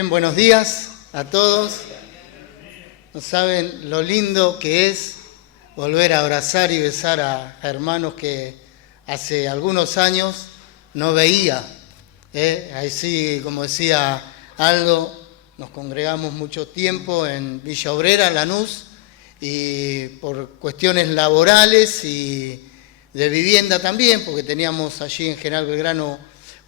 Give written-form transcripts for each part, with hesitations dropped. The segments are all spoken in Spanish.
Bien, buenos días a todos. No saben lo lindo que es volver a abrazar y besar a hermanos que hace algunos años no veía. Así, como decía Aldo, nos congregamos mucho tiempo en Villa Obrera, Lanús, y por cuestiones laborales y de vivienda también, porque teníamos allí en General Belgrano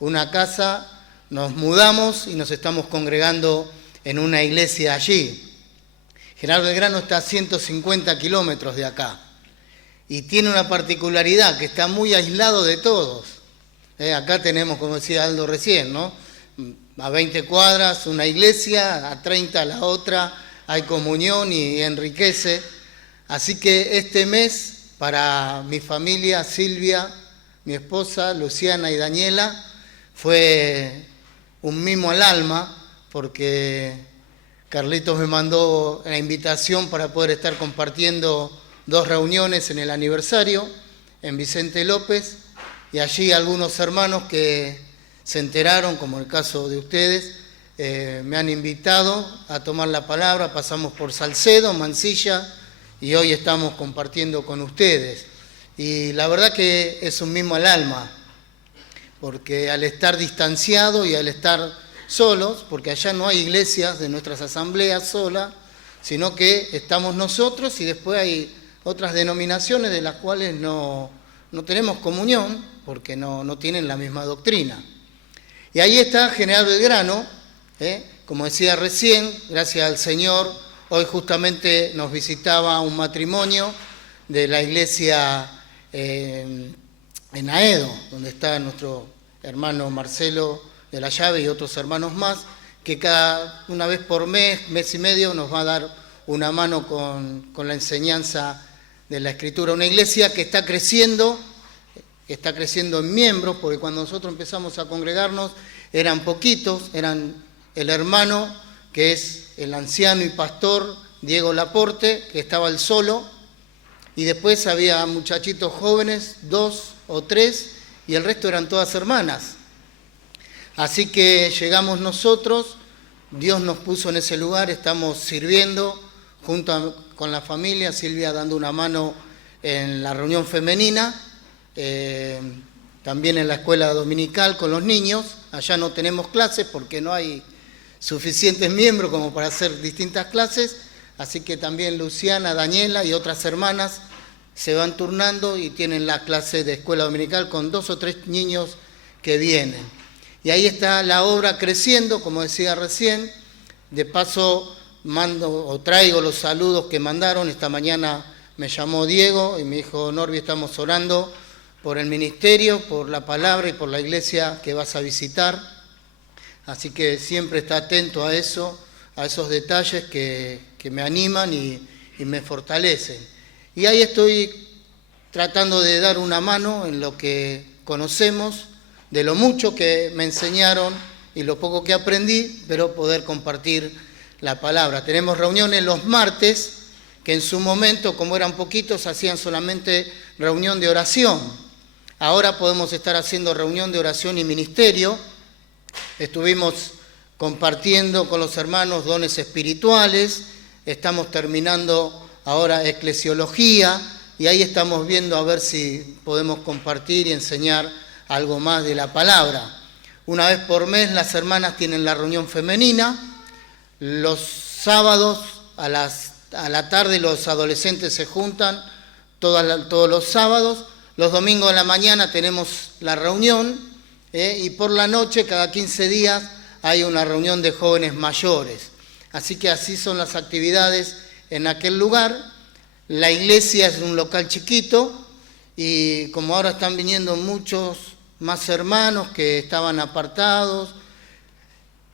una casa, nos mudamos y nos estamos congregando en una iglesia allí. General Belgrano está a 150 kilómetros de acá y tiene una particularidad, que está muy aislado de todos. Acá tenemos, como decía Aldo recién, ¿no? A 20 cuadras una iglesia, a 30 la otra, hay comunión y enriquece. Así que este mes, para mi familia, Silvia, mi esposa, Luciana y Daniela, fue un mimo al alma, porque Carlitos me mandó la invitación para poder estar compartiendo 2 reuniones en el aniversario en Vicente López, y allí algunos hermanos que se enteraron, como el caso de ustedes, me han invitado a tomar la palabra. Pasamos por Salcedo, Mansilla, y hoy estamos compartiendo con ustedes. Y la verdad que es un mimo al alma, porque al estar distanciado y al estar solos, porque allá no hay iglesias de nuestras asambleas solas, sino que estamos nosotros y después hay otras denominaciones de las cuales no tenemos comunión, porque no tienen la misma doctrina. Y ahí está General Belgrano, como decía recién, gracias al Señor, hoy justamente nos visitaba un matrimonio de la iglesia en Aedo, donde está nuestro hermano Marcelo de la Llave y otros hermanos más, que una vez por mes y medio, nos va a dar una mano con la enseñanza de la Escritura. Una iglesia que está creciendo en miembros, porque cuando nosotros empezamos a congregarnos eran poquitos, eran el hermano que es el anciano y pastor Diego Laporte, que estaba él solo, y después había muchachitos jóvenes, 2 o 3, y el resto eran todas hermanas. Así que llegamos nosotros, Dios nos puso en ese lugar, estamos sirviendo junto con la familia, Silvia dando una mano en la reunión femenina, también en la escuela dominical con los niños. Allá no tenemos clases porque no hay suficientes miembros como para hacer distintas clases, así que también Luciana, Daniela y otras hermanas se van turnando y tienen la clase de escuela dominical con 2 o 3 niños que vienen. Y ahí está la obra creciendo, como decía recién. De paso traigo los saludos que mandaron. Esta mañana me llamó Diego y me dijo: Norby, estamos orando por el ministerio, por la palabra y por la iglesia que vas a visitar. Así que siempre está atento a eso, a esos detalles que me animan y me fortalecen. Y ahí estoy tratando de dar una mano en lo que conocemos, de lo mucho que me enseñaron y lo poco que aprendí, pero poder compartir la palabra. Tenemos reuniones los martes, que en su momento, como eran poquitos, hacían solamente reunión de oración. Ahora podemos estar haciendo reunión de oración y ministerio. Estuvimos compartiendo con los hermanos dones espirituales, estamos terminando ahora eclesiología, y ahí estamos viendo a ver si podemos compartir y enseñar algo más de la palabra. Una vez por mes las hermanas tienen la reunión femenina. Los sábados a la tarde los adolescentes se juntan todos los sábados. Los domingos de la mañana tenemos la reunión, y por la noche, cada 15 días, hay una reunión de jóvenes mayores. Así que así son las actividades en aquel lugar. La iglesia es un local chiquito, y como ahora están viniendo muchos más hermanos que estaban apartados,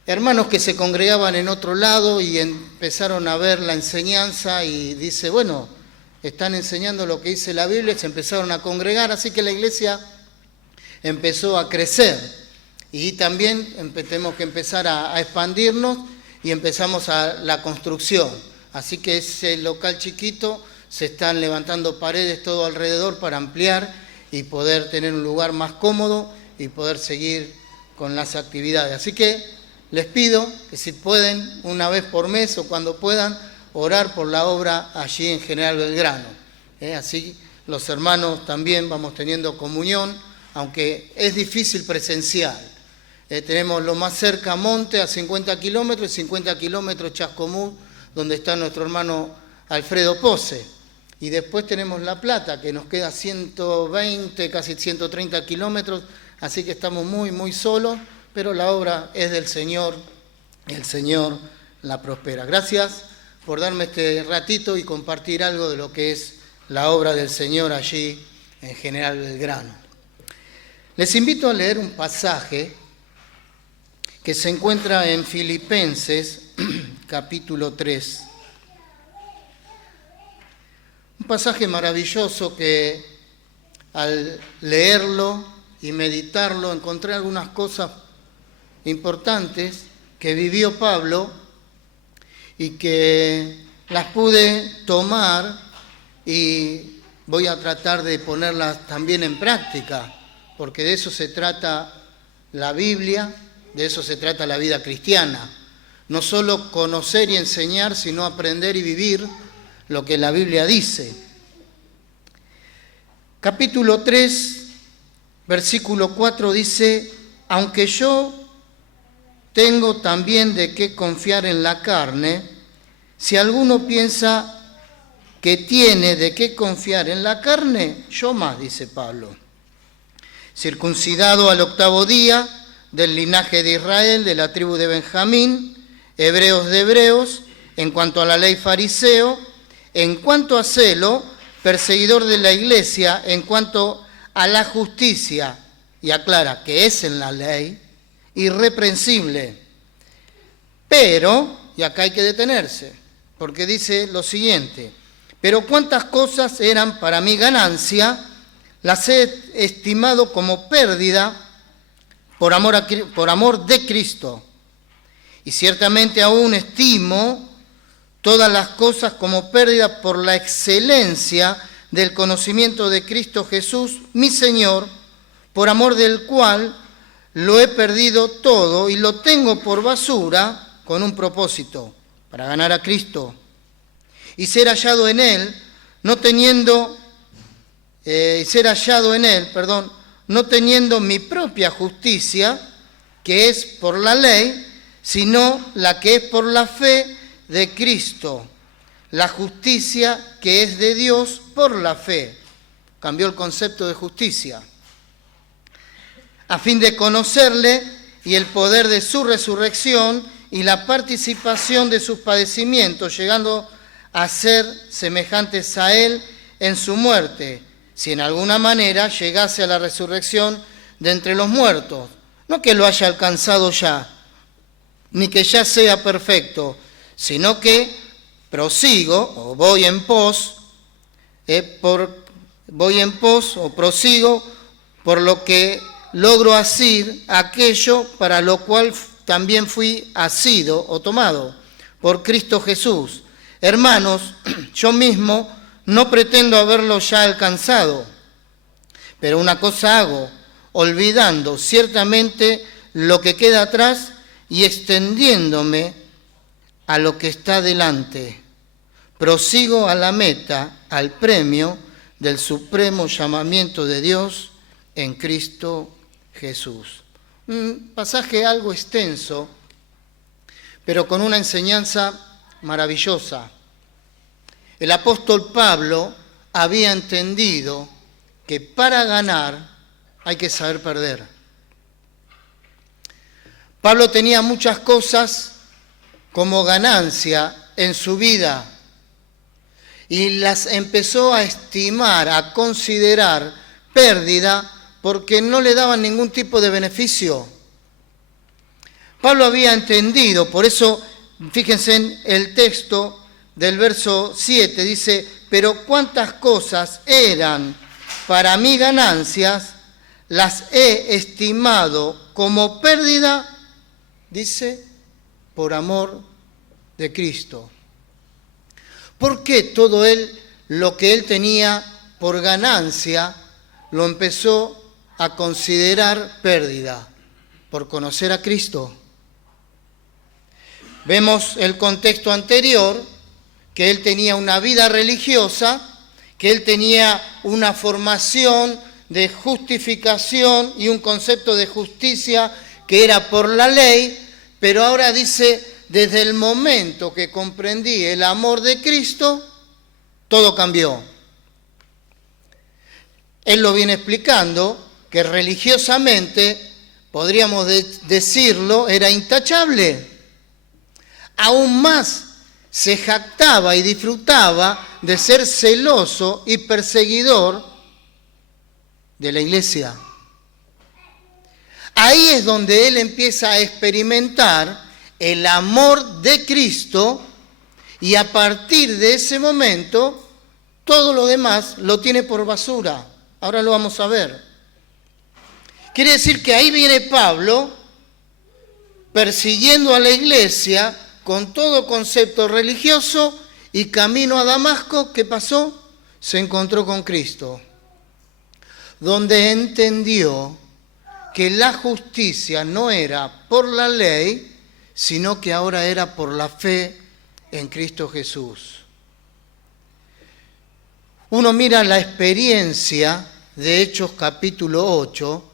hermanos que se congregaban en otro lado y empezaron a ver la enseñanza y dice, bueno, están enseñando lo que dice la Biblia, se empezaron a congregar, así que la iglesia empezó a crecer. Y también tenemos que empezar a expandirnos y empezamos a la construcción. Así que ese local chiquito se están levantando paredes todo alrededor para ampliar y poder tener un lugar más cómodo y poder seguir con las actividades. Así que les pido que si pueden, una vez por mes o cuando puedan, orar por la obra allí en General Belgrano. Así los hermanos también vamos teniendo comunión, aunque es difícil presencial. Tenemos lo más cerca Monte, a 50 kilómetros, y 50 kilómetros Chascomús, donde está nuestro hermano Alfredo Pose. Y después tenemos La Plata, que nos queda 120, casi 130 kilómetros, así que estamos muy, muy solos, pero la obra es del Señor, el Señor la prospera. Gracias por darme este ratito y compartir algo de lo que es la obra del Señor allí en General Belgrano. Les invito a leer un pasaje que se encuentra en Filipenses, capítulo 3. Un pasaje maravilloso que al leerlo y meditarlo encontré algunas cosas importantes que vivió Pablo y que las pude tomar y voy a tratar de ponerlas también en práctica, porque de eso se trata la Biblia, de eso se trata la vida cristiana. No solo conocer y enseñar, sino aprender y vivir lo que la Biblia dice. Capítulo 3, versículo 4 dice: aunque yo tengo también de qué confiar en la carne, si alguno piensa que tiene de qué confiar en la carne, yo más, dice Pablo. Circuncidado al 8º día, del linaje de Israel, de la tribu de Benjamín, hebreos de hebreos, en cuanto a la ley fariseo, en cuanto a celo, perseguidor de la iglesia, en cuanto a la justicia, y aclara que es en la ley, irreprensible. Pero, y acá hay que detenerse, porque dice lo siguiente: pero cuántas cosas eran para mi ganancia, las he estimado como pérdida por amor de Cristo. Y ciertamente aún estimo todas las cosas como pérdida por la excelencia del conocimiento de Cristo Jesús, mi Señor, por amor del cual lo he perdido todo y lo tengo por basura con un propósito, para ganar a Cristo y ser hallado en Él, no teniendo mi propia justicia, que es por la ley, sino la que es por la fe de Cristo, la justicia que es de Dios por la fe. Cambió el concepto de justicia. A fin de conocerle y el poder de su resurrección y la participación de sus padecimientos, llegando a ser semejantes a Él en su muerte, si en alguna manera llegase a la resurrección de entre los muertos. No que lo haya alcanzado ya, ni que ya sea perfecto, sino que prosigo o voy en pos o prosigo por lo que logro asir aquello para lo cual también fui asido o tomado por Cristo Jesús. Hermanos, yo mismo no pretendo haberlo ya alcanzado, pero una cosa hago, olvidando ciertamente lo que queda atrás y extendiéndome a lo que está delante. Prosigo a la meta, al premio del supremo llamamiento de Dios en Cristo Jesús. Un pasaje algo extenso, pero con una enseñanza maravillosa. El apóstol Pablo había entendido que para ganar hay que saber perder. Pablo tenía muchas cosas como ganancia en su vida y las empezó a estimar, a considerar pérdida porque no le daban ningún tipo de beneficio. Pablo había entendido, por eso fíjense en el texto del verso 7, dice: pero cuántas cosas eran para mí ganancias, las he estimado como pérdida, dice, por amor de Cristo. ¿Por qué todo lo que él tenía por ganancia lo empezó a considerar pérdida? Por conocer a Cristo. Vemos el contexto anterior, que él tenía una vida religiosa, que él tenía una formación de justificación y un concepto de justicia que era por la ley, pero ahora dice, desde el momento que comprendí el amor de Cristo, todo cambió. Él lo viene explicando, que religiosamente, podríamos decirlo, era intachable. Aún más se jactaba y disfrutaba de ser celoso y perseguidor de la iglesia. Ahí es donde él empieza a experimentar el amor de Cristo y a partir de ese momento todo lo demás lo tiene por basura. Ahora lo vamos a ver. Quiere decir que ahí viene Pablo persiguiendo a la iglesia con todo concepto religioso y camino a Damasco, ¿qué pasó? Se encontró con Cristo, donde entendió que la justicia no era por la ley, sino que ahora era por la fe en Cristo Jesús. Uno mira la experiencia de Hechos capítulo 8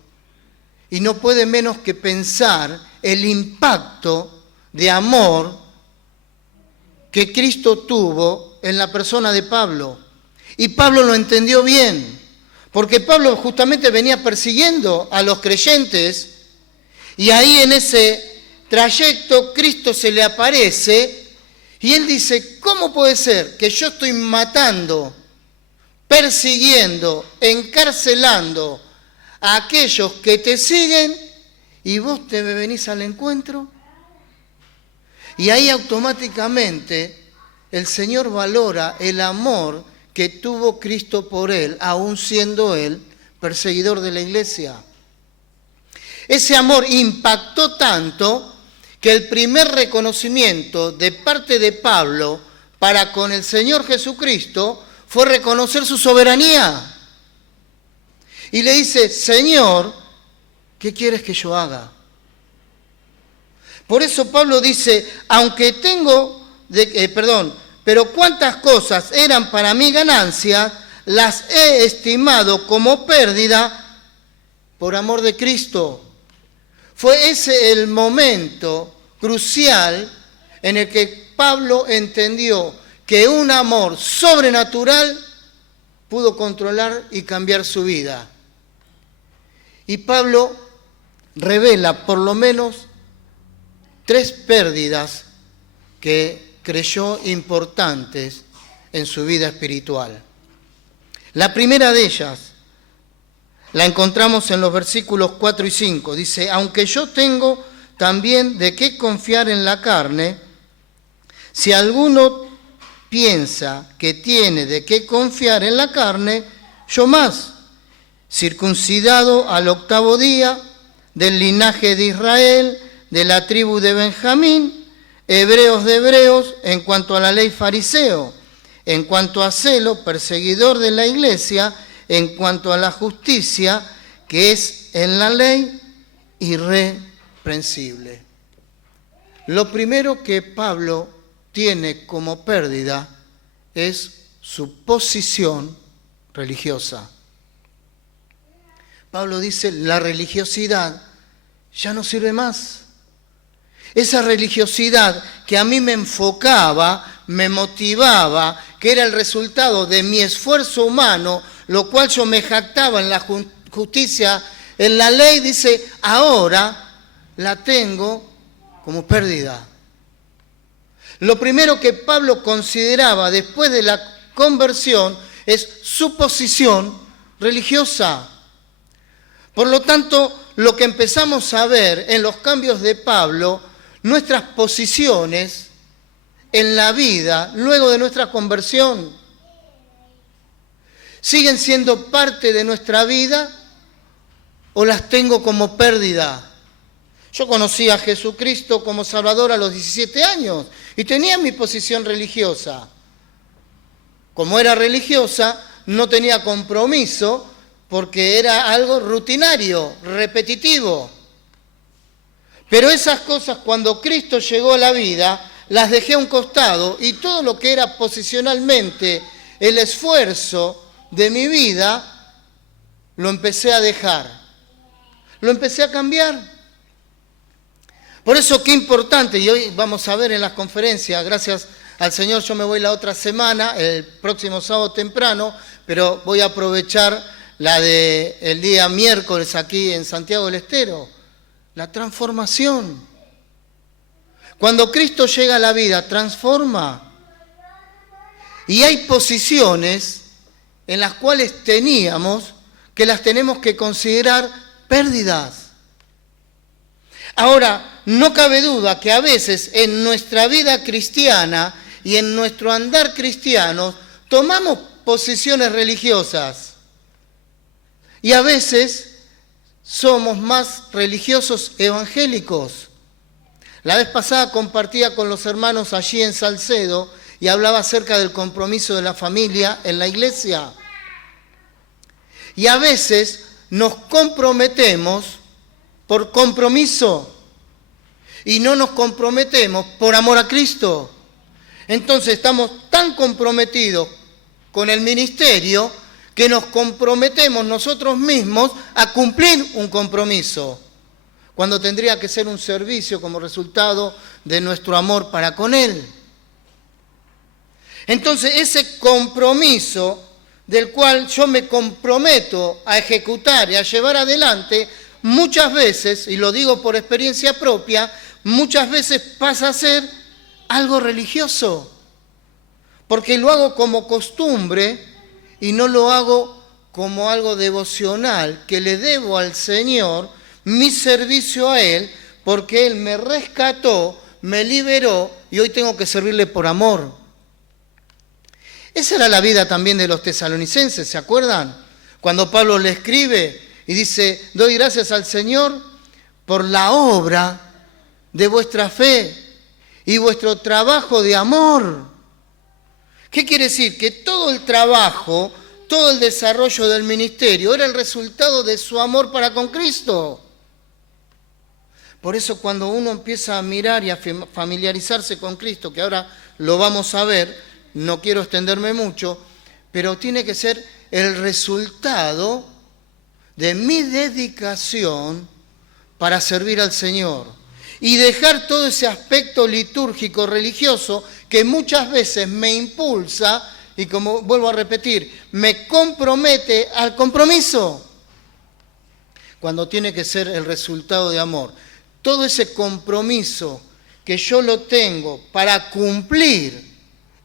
y no puede menos que pensar el impacto de amor que Cristo tuvo en la persona de Pablo. Y Pablo lo entendió bien, porque Pablo justamente venía persiguiendo a los creyentes y ahí en ese trayecto Cristo se le aparece y él dice, ¿cómo puede ser que yo estoy matando, persiguiendo, encarcelando a aquellos que te siguen y vos te me venís al encuentro? Y ahí automáticamente el Señor valora el amor que tuvo Cristo por él, aún siendo él perseguidor de la iglesia. Ese amor impactó tanto que el primer reconocimiento de parte de Pablo para con el Señor Jesucristo fue reconocer su soberanía. Y le dice, Señor, ¿qué quieres que yo haga? Por eso Pablo dice, aunque pero cuántas cosas eran para mí ganancia, las he estimado como pérdida por amor de Cristo. Fue ese el momento crucial en el que Pablo entendió que un amor sobrenatural pudo controlar y cambiar su vida. Y Pablo revela por lo menos 3 pérdidas que creyó importantes en su vida espiritual. La primera de ellas la encontramos en los versículos 4 y 5. Dice, aunque yo tengo también de qué confiar en la carne, si alguno piensa que tiene de qué confiar en la carne, yo más, circuncidado al 8º día, del linaje de Israel, de la tribu de Benjamín, hebreos de hebreos, en cuanto a la ley fariseo, en cuanto a celo, perseguidor de la iglesia, en cuanto a la justicia, que es en la ley, irreprensible. Lo primero que Pablo tiene como pérdida es su posición religiosa. Pablo dice, la religiosidad ya no sirve más. Esa religiosidad que a mí me enfocaba, me motivaba, que era el resultado de mi esfuerzo humano, lo cual yo me jactaba en la justicia, en la ley, dice, ahora la tengo como pérdida. Lo primero que Pablo consideraba después de la conversión es su posición religiosa. Por lo tanto, lo que empezamos a ver en los cambios de Pablo, nuestras posiciones en la vida luego de nuestra conversión, ¿siguen siendo parte de nuestra vida o las tengo como pérdida? Yo conocí a Jesucristo como Salvador a los 17 años y tenía mi posición religiosa. Como era religiosa, no tenía compromiso porque era algo rutinario, repetitivo. Pero esas cosas, cuando Cristo llegó a la vida, las dejé a un costado y todo lo que era posicionalmente el esfuerzo de mi vida, lo empecé a dejar. Lo empecé a cambiar. Por eso qué importante, y hoy vamos a ver en las conferencias, gracias al Señor, yo me voy la otra semana, el próximo sábado temprano, pero voy a aprovechar la del día miércoles aquí en Santiago del Estero. La transformación. Cuando Cristo llega a la vida, transforma. Y hay posiciones en las cuales teníamos que las tenemos que considerar pérdidas. Ahora, no cabe duda que a veces en nuestra vida cristiana y en nuestro andar cristiano tomamos posiciones religiosas. Y a veces somos más religiosos evangélicos. La vez pasada compartía con los hermanos allí en Salcedo y hablaba acerca del compromiso de la familia en la iglesia. Y a veces nos comprometemos por compromiso y no nos comprometemos por amor a Cristo. Entonces estamos tan comprometidos con el ministerio que nos comprometemos nosotros mismos a cumplir un compromiso, cuando tendría que ser un servicio como resultado de nuestro amor para con Él. Entonces ese compromiso del cual yo me comprometo a ejecutar y a llevar adelante, muchas veces, y lo digo por experiencia propia, muchas veces pasa a ser algo religioso, porque lo hago como costumbre y no lo hago como algo devocional, que le debo al Señor mi servicio a Él, porque Él me rescató, me liberó y hoy tengo que servirle por amor. Esa era la vida también de los tesalonicenses, ¿se acuerdan? Cuando Pablo le escribe y dice, doy gracias al Señor por la obra de vuestra fe y vuestro trabajo de amor. ¿Qué quiere decir? Que todo el trabajo, todo el desarrollo del ministerio era el resultado de su amor para con Cristo. Por eso cuando uno empieza a mirar y a familiarizarse con Cristo, que ahora lo vamos a ver, no quiero extenderme mucho, pero tiene que ser el resultado de mi dedicación para servir al Señor y dejar todo ese aspecto litúrgico religioso que muchas veces me impulsa y, como vuelvo a repetir, me compromete al compromiso, cuando tiene que ser el resultado de amor. Todo ese compromiso que yo lo tengo para cumplir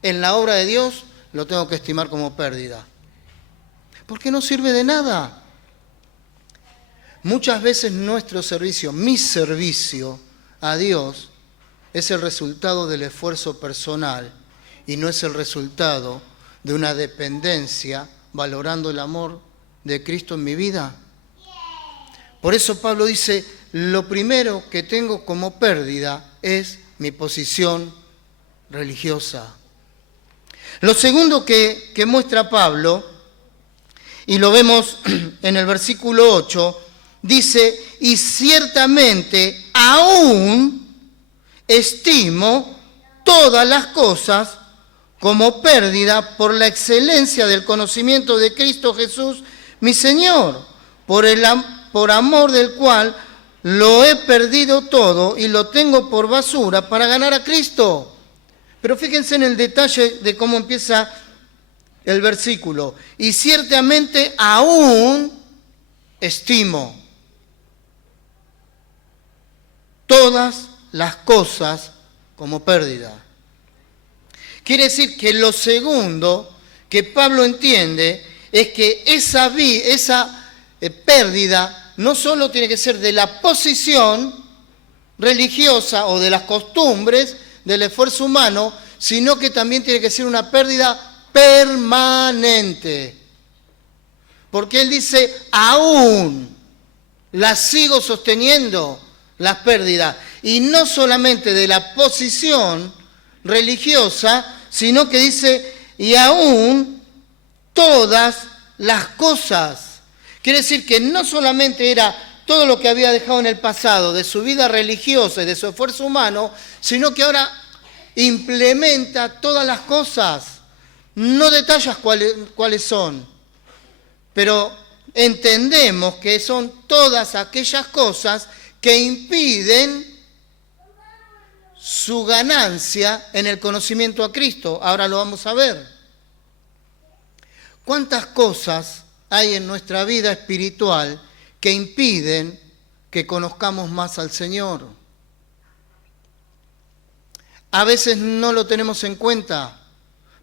en la obra de Dios, lo tengo que estimar como pérdida, porque no sirve de nada. Muchas veces nuestro servicio, mi servicio a Dios, es el resultado del esfuerzo personal y no es el resultado de una dependencia valorando el amor de Cristo en mi vida. Por eso Pablo dice, lo primero que tengo como pérdida es mi posición religiosa. Lo segundo que muestra Pablo, y lo vemos en el versículo 8, dice, y ciertamente aún estimo todas las cosas como pérdida por la excelencia del conocimiento de Cristo Jesús, mi Señor, por amor del cual lo he perdido todo y lo tengo por basura para ganar a Cristo. Pero fíjense en el detalle de cómo empieza el versículo. Y ciertamente aún estimo todas las cosas como pérdida. Quiere decir que lo segundo que Pablo entiende es que esa pérdida no solo tiene que ser de la posición religiosa o de las costumbres del esfuerzo humano, sino que también tiene que ser una pérdida permanente. Porque él dice, aún las sigo sosteniendo, las pérdidas. Y no solamente de la posición religiosa, sino que dice, y aún todas las cosas. Quiere decir que no solamente era todo lo que había dejado en el pasado, de su vida religiosa y de su esfuerzo humano, sino que ahora implementa todas las cosas. No detallas cuáles son, pero entendemos que son todas aquellas cosas que impiden su ganancia en el conocimiento a Cristo. Ahora lo vamos a ver. ¿Cuántas cosas hay en nuestra vida espiritual que impiden que conozcamos más al Señor? A veces no lo tenemos en cuenta,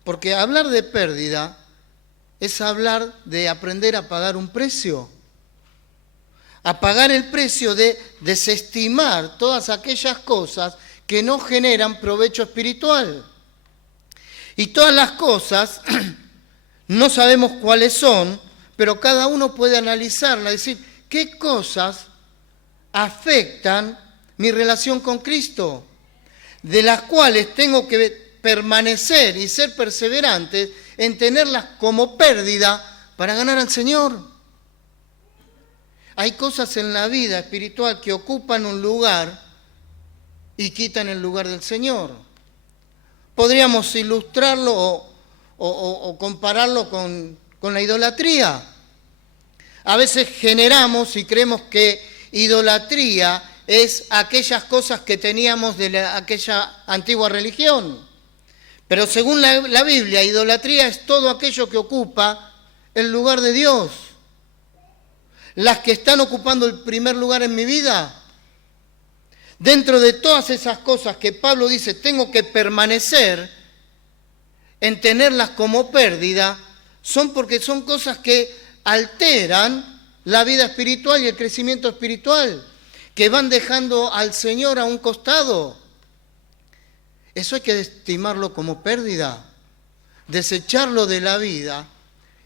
porque hablar de pérdida es hablar de aprender a pagar un precio. A pagar el precio de desestimar todas aquellas cosas que no generan provecho espiritual. Y todas las cosas, no sabemos cuáles son, pero cada uno puede analizarla, decir, ¿qué cosas afectan mi relación con Cristo? De las cuales tengo que permanecer y ser perseverantes en tenerlas como pérdida para ganar al Señor. Hay cosas en la vida espiritual que ocupan un lugar y quitan el lugar del Señor. Podríamos ilustrarlo o compararlo con la idolatría. A veces generamos y creemos que idolatría es aquellas cosas que teníamos de aquella antigua religión. Pero según la Biblia, idolatría es todo aquello que ocupa el lugar de Dios. Las que están ocupando el primer lugar en mi vida. Dentro de todas esas cosas que Pablo dice, tengo que permanecer en tenerlas como pérdida, son porque son cosas que alteran la vida espiritual y el crecimiento espiritual, que van dejando al Señor a un costado. Eso hay que estimarlo como pérdida, desecharlo de la vida,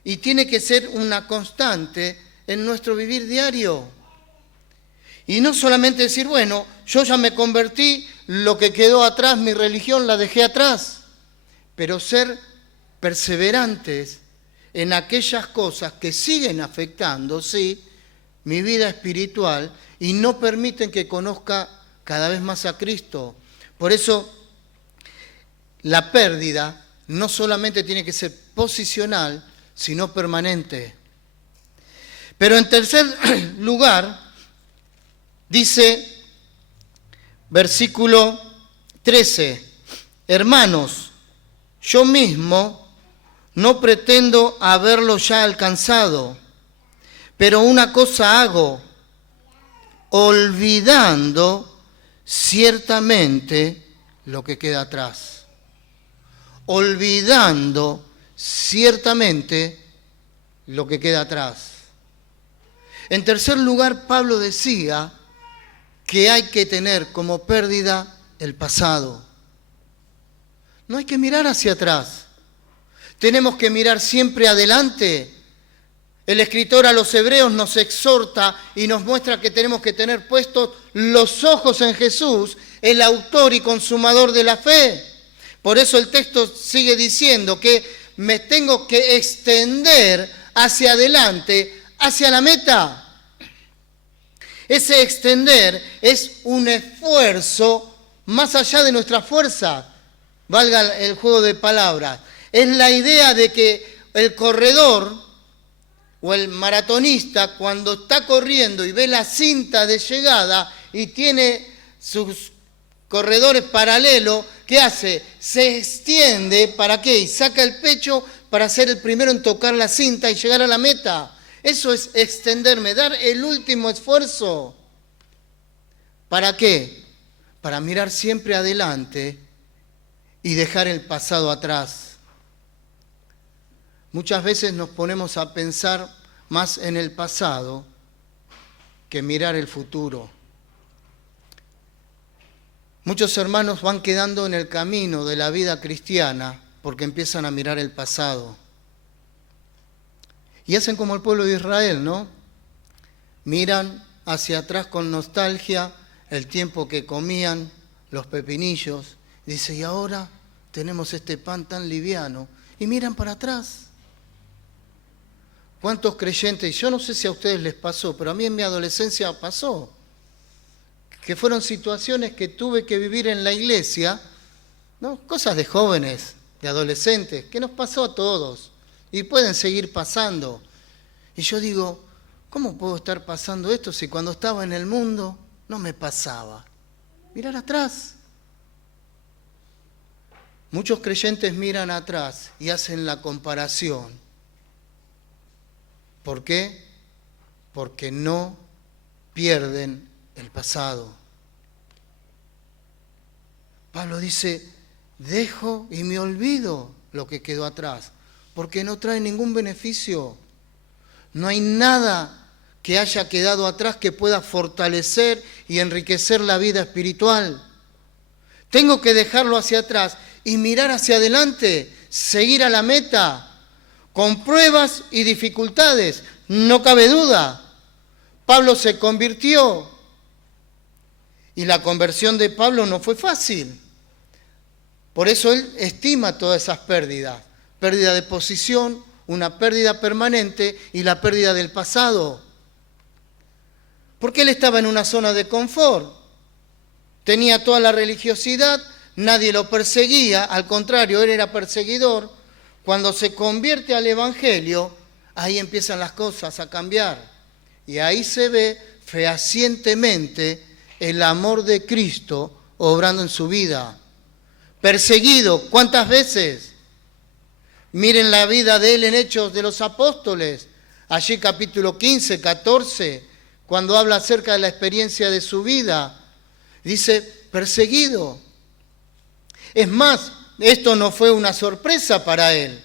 y tiene que ser una constante en nuestro vivir diario. Y no solamente decir, bueno, yo ya me convertí, lo que quedó atrás, mi religión la dejé atrás, pero ser perseverantes en aquellas cosas que siguen afectando, sí, mi vida espiritual y no permiten que conozca cada vez más a Cristo. Por eso, la pérdida no solamente tiene que ser posicional, sino permanente. Pero en tercer lugar, dice, versículo 13, hermanos, yo mismo no pretendo haberlo ya alcanzado, pero una cosa hago, olvidando ciertamente lo que queda atrás. Olvidando ciertamente lo que queda atrás. En tercer lugar, Pablo decía que hay que tener como pérdida el pasado. No hay que mirar hacia atrás. Tenemos que mirar siempre adelante. El escritor a los Hebreos nos exhorta y nos muestra que tenemos que tener puestos los ojos en Jesús, el autor y consumador de la fe. Por eso el texto sigue diciendo que me tengo que extender hacia adelante, hacia la meta. Ese extender es un esfuerzo más allá de nuestra fuerza, valga el juego de palabras. Es la idea de que el corredor o el maratonista, cuando está corriendo y ve la cinta de llegada y tiene sus corredores paralelos, ¿qué hace? Se extiende, ¿para qué? Y saca el pecho para ser el primero en tocar la cinta y llegar a la meta. Eso es extenderme, dar el último esfuerzo. ¿Para qué? Para mirar siempre adelante y dejar el pasado atrás. Muchas veces nos ponemos a pensar más en el pasado que mirar el futuro. Muchos hermanos van quedando en el camino de la vida cristiana porque empiezan a mirar el pasado. Y hacen como el pueblo de Israel, ¿no? Miran hacia atrás con nostalgia el tiempo que comían los pepinillos. Dice, y ahora tenemos este pan tan liviano. Y miran para atrás. ¿Cuántos creyentes? Y yo no sé si a ustedes les pasó, pero a mí en mi adolescencia pasó. Que fueron situaciones que tuve que vivir en la iglesia, ¿no? Cosas de jóvenes, de adolescentes, que nos pasó a todos. Y pueden seguir pasando. Y yo digo, ¿cómo puedo estar pasando esto si cuando estaba en el mundo no me pasaba? Mirar atrás. Muchos creyentes miran atrás y hacen la comparación. ¿Por qué? Porque no pierden el pasado. Pablo dice, dejo y me olvido lo que quedó atrás, porque no trae ningún beneficio. No hay nada que haya quedado atrás que pueda fortalecer y enriquecer la vida espiritual. Tengo que dejarlo hacia atrás y mirar hacia adelante, seguir a la meta, con pruebas y dificultades, no cabe duda. Pablo se convirtió y la conversión de Pablo no fue fácil. Por eso él estima todas esas pérdidas. Pérdida de posición, una pérdida permanente y la pérdida del pasado. Porque él estaba en una zona de confort. Tenía toda la religiosidad, nadie lo perseguía, al contrario, él era perseguidor. Cuando se convierte al Evangelio, ahí empiezan las cosas a cambiar. Y ahí se ve fehacientemente el amor de Cristo obrando en su vida. Perseguido, ¿cuántas veces? Miren la vida de él en Hechos de los Apóstoles, allí capítulo 15, 14, cuando habla acerca de la experiencia de su vida. Dice, perseguido. Es más, esto no fue una sorpresa para él,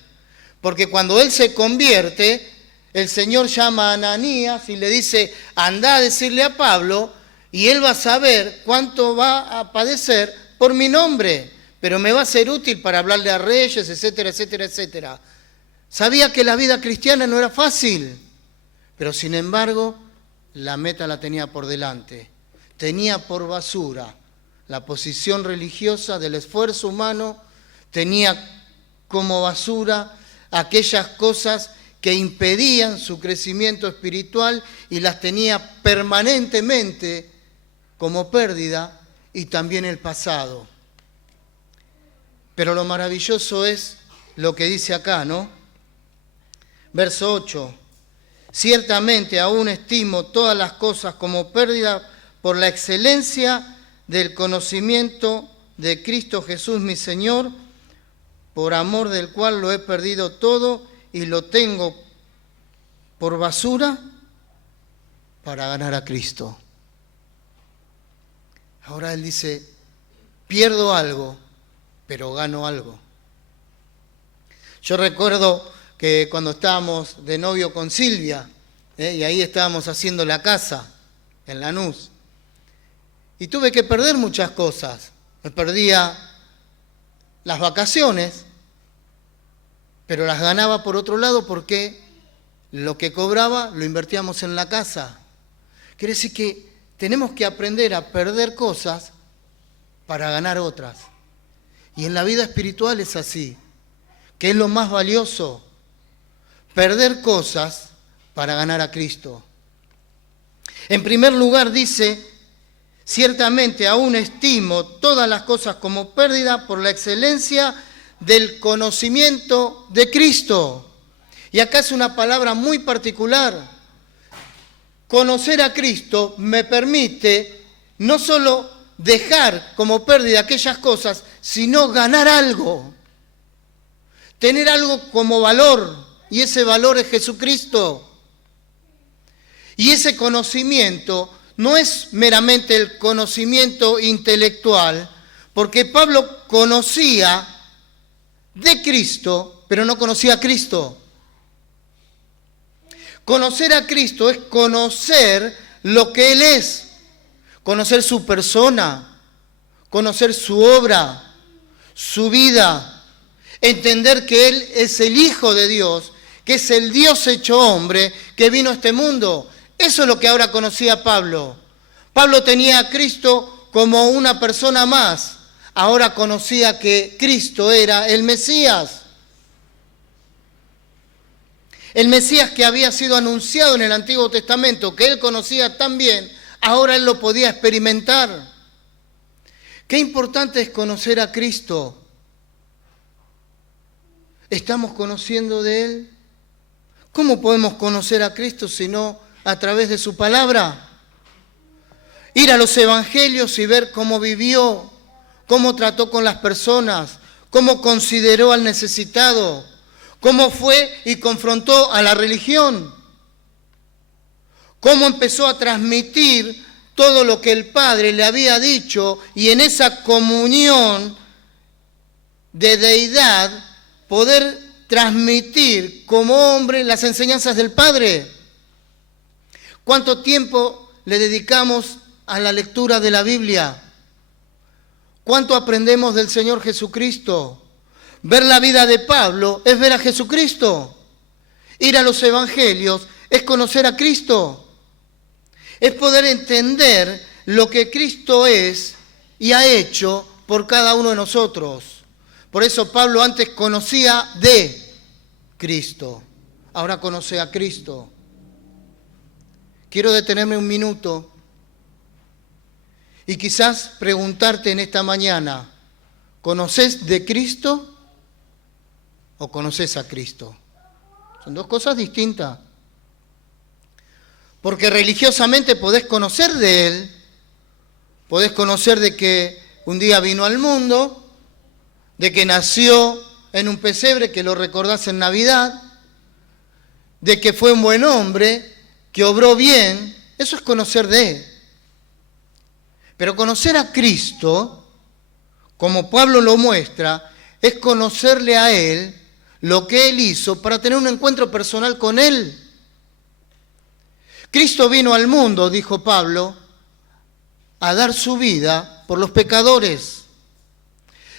porque cuando él se convierte, el Señor llama a Ananías y le dice, anda a decirle a Pablo, y él va a saber cuánto va a padecer por mi nombre, pero me va a ser útil para hablarle a reyes, etcétera, etcétera, etcétera. Sabía que la vida cristiana no era fácil, pero sin embargo, la meta la tenía por delante. Tenía por basura la posición religiosa del esfuerzo humano, tenía como basura aquellas cosas que impedían su crecimiento espiritual y las tenía permanentemente como pérdida y también el pasado. Pero lo maravilloso es lo que dice acá, ¿no? Verso 8. Ciertamente aún estimo todas las cosas como pérdida por la excelencia del conocimiento de Cristo Jesús mi Señor, por amor del cual lo he perdido todo y lo tengo por basura para ganar a Cristo. Ahora él dice, pierdo algo, pero gano algo. Yo recuerdo que cuando estábamos de novio con Silvia, y ahí estábamos haciendo la casa en Lanús, y tuve que perder muchas cosas. Me perdía las vacaciones, pero las ganaba por otro lado porque lo que cobraba lo invertíamos en la casa. Quiere decir que tenemos que aprender a perder cosas para ganar otras. Y en la vida espiritual es así, que es lo más valioso, perder cosas para ganar a Cristo. En primer lugar dice, ciertamente aún estimo todas las cosas como pérdida por la excelencia del conocimiento de Cristo. Y acá es una palabra muy particular. Conocer a Cristo me permite no solo dejar como pérdida aquellas cosas, sino ganar algo. Tener algo como valor, y ese valor es Jesucristo. Y ese conocimiento no es meramente el conocimiento intelectual, porque Pablo conocía de Cristo, pero no conocía a Cristo. Conocer a Cristo es conocer lo que Él es, conocer su persona, conocer su obra, su vida, entender que Él es el Hijo de Dios, que es el Dios hecho hombre que vino a este mundo. Eso es lo que ahora conocía Pablo. Pablo tenía a Cristo como una persona más. Ahora conocía que Cristo era el Mesías. El Mesías que había sido anunciado en el Antiguo Testamento, que él conocía tan bien, ahora él lo podía experimentar. Qué importante es conocer a Cristo. ¿Estamos conociendo de Él? ¿Cómo podemos conocer a Cristo si no a través de su palabra? Ir a los evangelios y ver cómo vivió, cómo trató con las personas, cómo consideró al necesitado, cómo fue y confrontó a la religión, cómo empezó a transmitir todo lo que el Padre le había dicho y en esa comunión de deidad poder transmitir como hombre las enseñanzas del Padre. ¿Cuánto tiempo le dedicamos a la lectura de la Biblia? ¿Cuánto aprendemos del Señor Jesucristo? Ver la vida de Pablo es ver a Jesucristo. Ir a los evangelios es conocer a Cristo. Es poder entender lo que Cristo es y ha hecho por cada uno de nosotros. Por eso Pablo antes conocía de Cristo, ahora conoce a Cristo. Quiero detenerme un minuto y quizás preguntarte en esta mañana, ¿conoces de Cristo o conoces a Cristo? Son dos cosas distintas. Porque religiosamente podés conocer de Él, podés conocer de que un día vino al mundo, de que nació en un pesebre, que lo recordás en Navidad, de que fue un buen hombre, que obró bien, eso es conocer de Él. Pero conocer a Cristo, como Pablo lo muestra, es conocerle a Él lo que Él hizo para tener un encuentro personal con Él. Cristo vino al mundo, dijo Pablo, a dar su vida por los pecadores.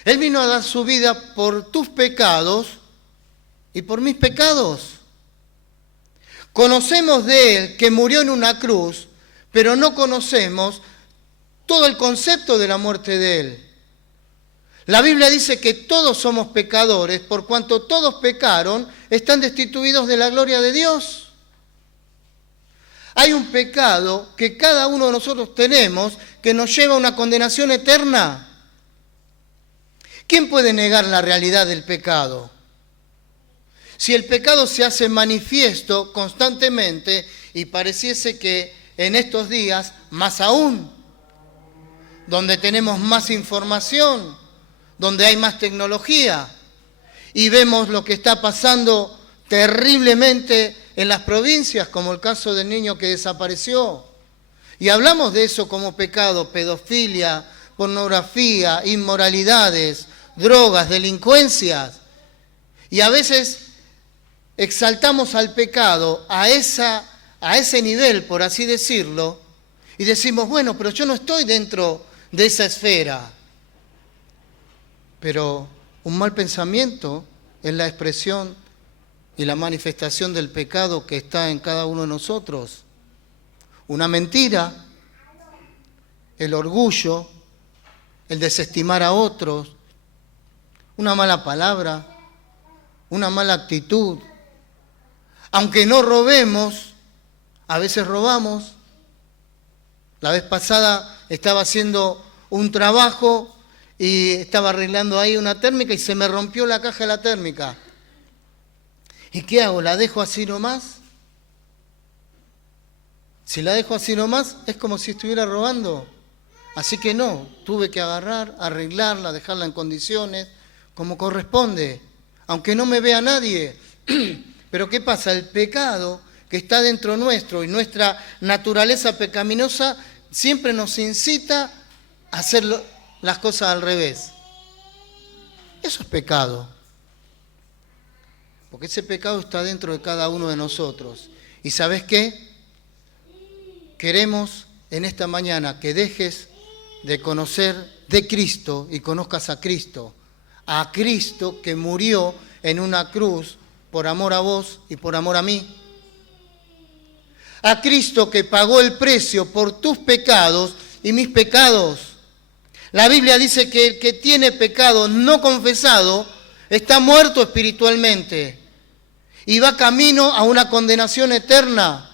Él vino a dar su vida por tus pecados y por mis pecados. Conocemos de Él que murió en una cruz, pero no conocemos todo el concepto de la muerte de Él. La Biblia dice que todos somos pecadores, por cuanto todos pecaron, están destituidos de la gloria de Dios. Hay un pecado que cada uno de nosotros tenemos que nos lleva a una condenación eterna. ¿Quién puede negar la realidad del pecado? Si el pecado se hace manifiesto constantemente y pareciese que en estos días, más aún, donde tenemos más información, donde hay más tecnología y vemos lo que está pasando terriblemente en las provincias, como el caso del niño que desapareció. Y hablamos de eso como pecado, pedofilia, pornografía, inmoralidades, drogas, delincuencias. Y a veces exaltamos al pecado a ese nivel, por así decirlo, y decimos, bueno, pero yo no estoy dentro de esa esfera. Pero un mal pensamiento es la expresión y la manifestación del pecado que está en cada uno de nosotros. Una mentira, el orgullo, el desestimar a otros, una mala palabra, una mala actitud. Aunque no robemos, a veces robamos. La vez pasada estaba haciendo un trabajo y estaba arreglando ahí una térmica y se me rompió la caja de la térmica. ¿Y qué hago? ¿La dejo así nomás? Si la dejo así nomás, es como si estuviera robando. Así que no, tuve que agarrar, arreglarla, dejarla en condiciones, como corresponde, aunque no me vea nadie. Pero ¿qué pasa? El pecado que está dentro nuestro y nuestra naturaleza pecaminosa siempre nos incita a hacer las cosas al revés. Eso es pecado. Porque ese pecado está dentro de cada uno de nosotros. ¿Y sabes qué? Queremos en esta mañana que dejes de conocer de Cristo y conozcas a Cristo. A Cristo que murió en una cruz por amor a vos y por amor a mí. A Cristo que pagó el precio por tus pecados y mis pecados. La Biblia dice que el que tiene pecado no confesado está muerto espiritualmente. y va camino a una condenación eterna.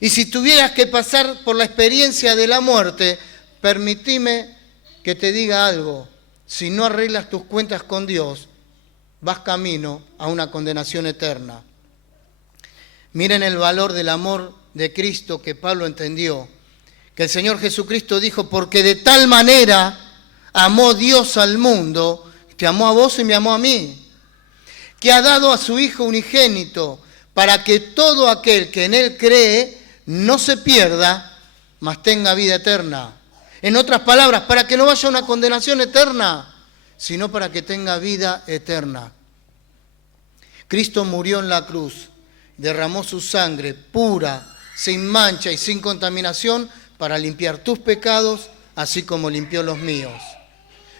Y si tuvieras que pasar por la experiencia de la muerte, permitime que te diga algo. Si no arreglas tus cuentas con Dios, vas camino a una condenación eterna. Miren el valor del amor de Cristo que Pablo entendió. Que el Señor Jesucristo dijo, porque de tal manera amó Dios al mundo, te amó a vos y me amó a mí, que ha dado a su Hijo unigénito, para que todo aquel que en Él cree no se pierda, mas tenga vida eterna. En otras palabras, para que no vaya a una condenación eterna, sino para que tenga vida eterna. Cristo murió en la cruz, derramó su sangre pura, sin mancha y sin contaminación, para limpiar tus pecados, así como limpió los míos.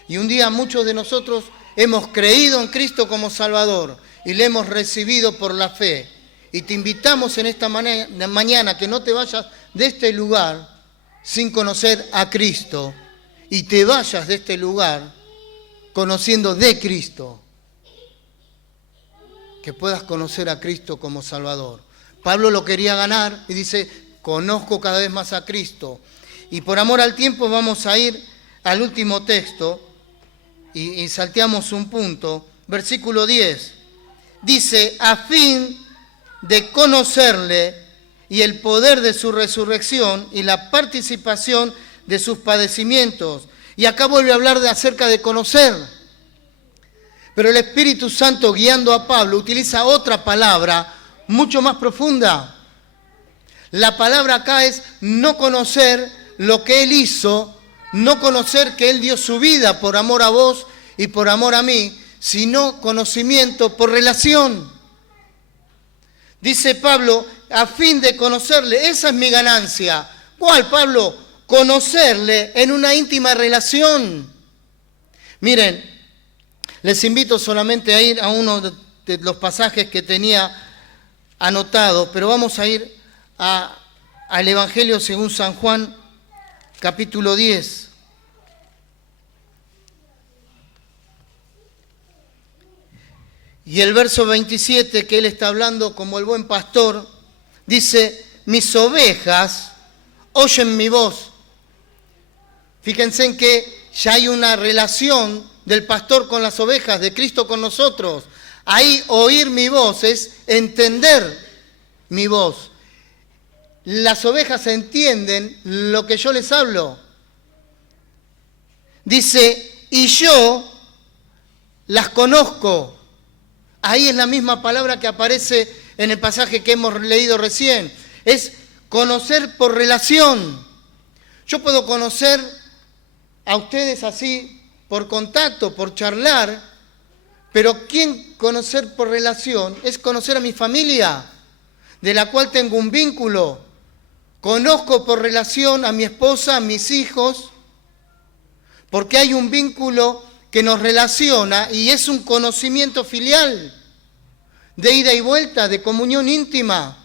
Y un día muchos de nosotros hemos creído en Cristo como Salvador y le hemos recibido por la fe. Y te invitamos en esta mañana que no te vayas de este lugar sin conocer a Cristo y te vayas de este lugar conociendo de Cristo. Que puedas conocer a Cristo como Salvador. Pablo lo quería ganar y dice, conozco cada vez más a Cristo. Y por amor al tiempo vamos a ir al último texto y salteamos un punto. Versículo 10. Dice, a fin de conocerle y el poder de su resurrección y la participación de sus padecimientos. Y acá vuelve a hablar acerca de conocer. Pero el Espíritu Santo, guiando a Pablo, utiliza otra palabra mucho más profunda. La palabra acá es no conocer lo que Él hizo, no conocer que Él dio su vida por amor a vos y por amor a mí, sino conocimiento por relación. Dice Pablo, a fin de conocerle, esa es mi ganancia. ¿Cuál, Pablo? Conocerle en una íntima relación. Miren, les invito solamente a ir a uno de los pasajes que tenía anotado, pero vamos a ir al Evangelio según San Juan, capítulo 10. Y el verso 27, que él está hablando como el buen pastor, dice, mis ovejas oyen mi voz. Fíjense en que ya hay una relación del pastor con las ovejas, de Cristo con nosotros. Ahí oír mi voz es entender mi voz. Las ovejas entienden lo que yo les hablo. Dice, y yo las conozco. Ahí es la misma palabra que aparece en el pasaje que hemos leído recién. Es conocer por relación. Yo puedo conocer a ustedes así por contacto, por charlar, pero ¿quién conocer por relación? Es conocer a mi familia, de la cual tengo un vínculo. Conozco por relación a mi esposa, a mis hijos, porque hay un vínculo que nos relaciona y es un conocimiento filial, de ida y vuelta, de comunión íntima.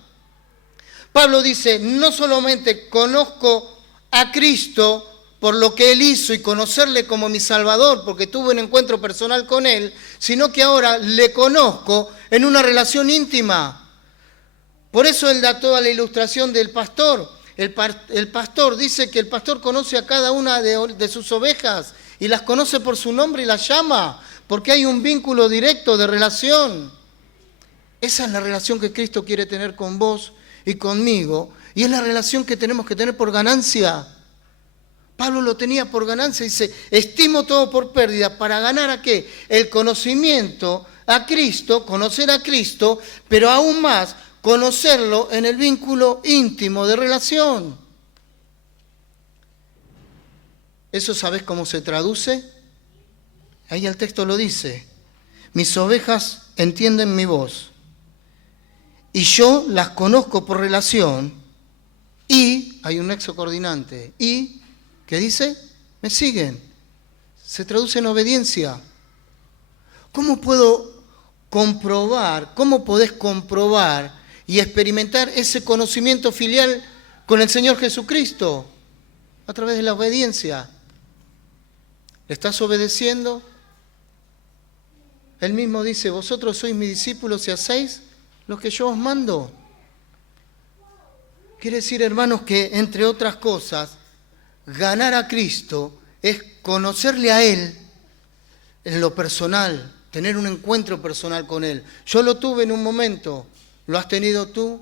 Pablo dice, no solamente conozco a Cristo por lo que Él hizo y conocerle como mi Salvador, porque tuve un encuentro personal con Él, sino que ahora le conozco en una relación íntima. Por eso Él da toda la ilustración del pastor. El pastor dice que el pastor conoce a cada una de sus ovejas y las conoce por su nombre y las llama, porque hay un vínculo directo de relación. Esa es la relación que Cristo quiere tener con vos y conmigo, y es la relación que tenemos que tener por ganancia. Pablo lo tenía por ganancia, dice, estimo todo por pérdida, ¿para ganar a qué? El conocimiento a Cristo, conocer a Cristo, pero aún más, conocerlo en el vínculo íntimo de relación. ¿Eso sabés cómo se traduce? Ahí el texto lo dice. Mis ovejas entienden mi voz y yo las conozco por relación y, hay un nexo coordinante, y, ¿qué dice? Me siguen. Se traduce en obediencia. ¿Cómo puedo comprobar, cómo podés comprobar y experimentar ese conocimiento filial con el Señor Jesucristo? A través de la obediencia. ¿Le estás obedeciendo? Él mismo dice, vosotros sois mis discípulos y hacéis lo que yo os mando. Quiere decir, hermanos, que entre otras cosas, ganar a Cristo es conocerle a Él en lo personal, tener un encuentro personal con Él. Yo lo tuve en un momento, ¿lo has tenido tú?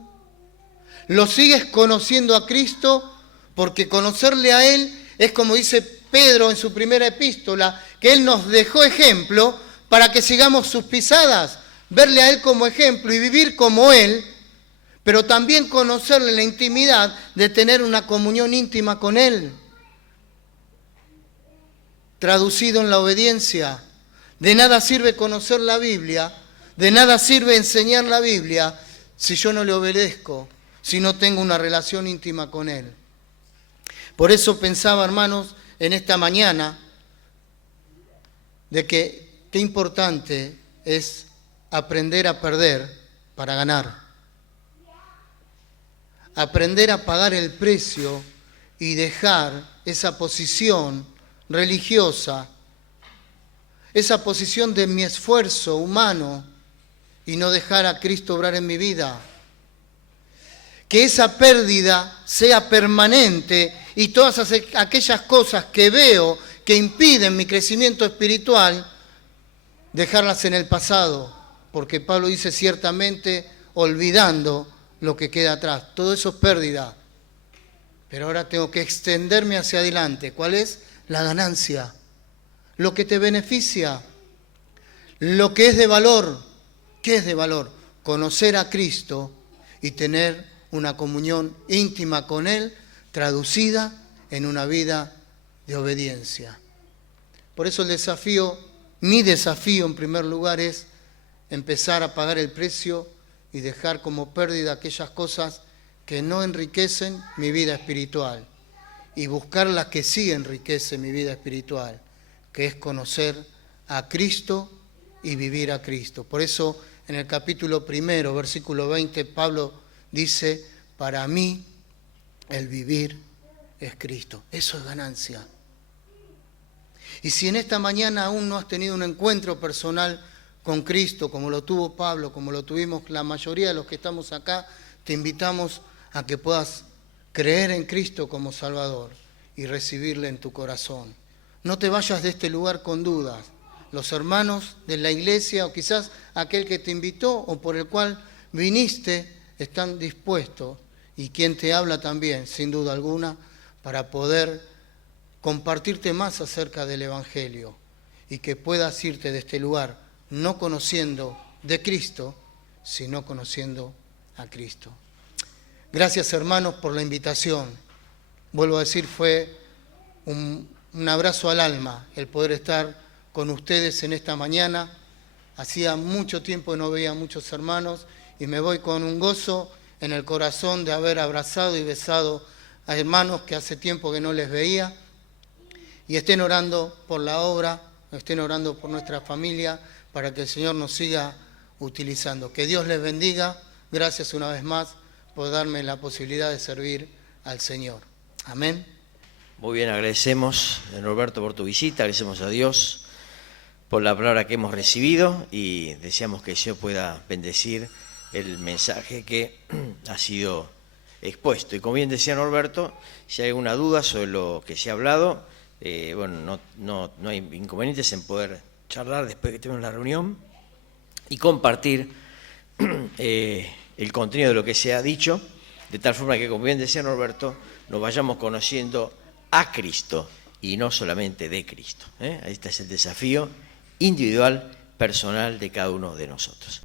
¿Lo sigues conociendo a Cristo? Porque conocerle a Él es como dice Pedro en su primera epístola, que Él nos dejó ejemplo para que sigamos sus pisadas, verle a Él como ejemplo y vivir como Él, pero también conocerle la intimidad de tener una comunión íntima con Él. Traducido en la obediencia, de nada sirve conocer la Biblia, de nada sirve enseñar la Biblia si yo no le obedezco, si no tengo una relación íntima con Él. Por eso pensaba, hermanos, en esta mañana, de que qué importante es aprender a perder para ganar. Aprender a pagar el precio y dejar esa posición religiosa, esa posición de mi esfuerzo humano y no dejar a Cristo obrar en mi vida. Que esa pérdida sea permanente y todas aquellas cosas que veo que impiden mi crecimiento espiritual, dejarlas en el pasado. Porque Pablo dice ciertamente olvidando lo que queda atrás. Todo eso es pérdida. Pero ahora tengo que extenderme hacia adelante. ¿Cuál es? La ganancia. Lo que te beneficia. Lo que es de valor. ¿Qué es de valor? Conocer a Cristo y tener una comunión íntima con Él, traducida en una vida de obediencia. Por eso el desafío, mi desafío en primer lugar es empezar a pagar el precio y dejar como pérdida aquellas cosas que no enriquecen mi vida espiritual y buscar las que sí enriquecen mi vida espiritual, que es conocer a Cristo y vivir a Cristo. Por eso en el capítulo 1, versículo 20, Pablo dice, para mí el vivir es Cristo. Eso es ganancia. Y si en esta mañana aún no has tenido un encuentro personal con Cristo, como lo tuvo Pablo, como lo tuvimos la mayoría de los que estamos acá, te invitamos a que puedas creer en Cristo como Salvador y recibirle en tu corazón. No te vayas de este lugar con dudas. Los hermanos de la iglesia o quizás aquel que te invitó o por el cual viniste están dispuestos, y quien te habla también, sin duda alguna, para poder compartirte más acerca del Evangelio y que puedas irte de este lugar no conociendo de Cristo, sino conociendo a Cristo. Gracias, hermanos, por la invitación. Vuelvo a decir, fue un abrazo al alma el poder estar con ustedes en esta mañana. Hacía mucho tiempo que no veía a muchos hermanos y me voy con un gozo en el corazón de haber abrazado y besado a hermanos que hace tiempo que no les veía. Y estén orando por la obra, estén orando por nuestra familia, para que el Señor nos siga utilizando. Que Dios les bendiga. Gracias una vez más por darme la posibilidad de servir al Señor. Amén. Muy bien, agradecemos, Norberto, por tu visita, agradecemos a Dios por la palabra que hemos recibido y deseamos que el Señor pueda bendecir el mensaje que ha sido expuesto. Y como bien decía Norberto, si hay alguna duda sobre lo que se ha hablado, no hay inconvenientes en poder charlar después que tenemos la reunión y compartir el contenido de lo que se ha dicho, de tal forma que, como bien decía Norberto, nos vayamos conociendo a Cristo y no solamente de Cristo. Este es el desafío individual, personal de cada uno de nosotros.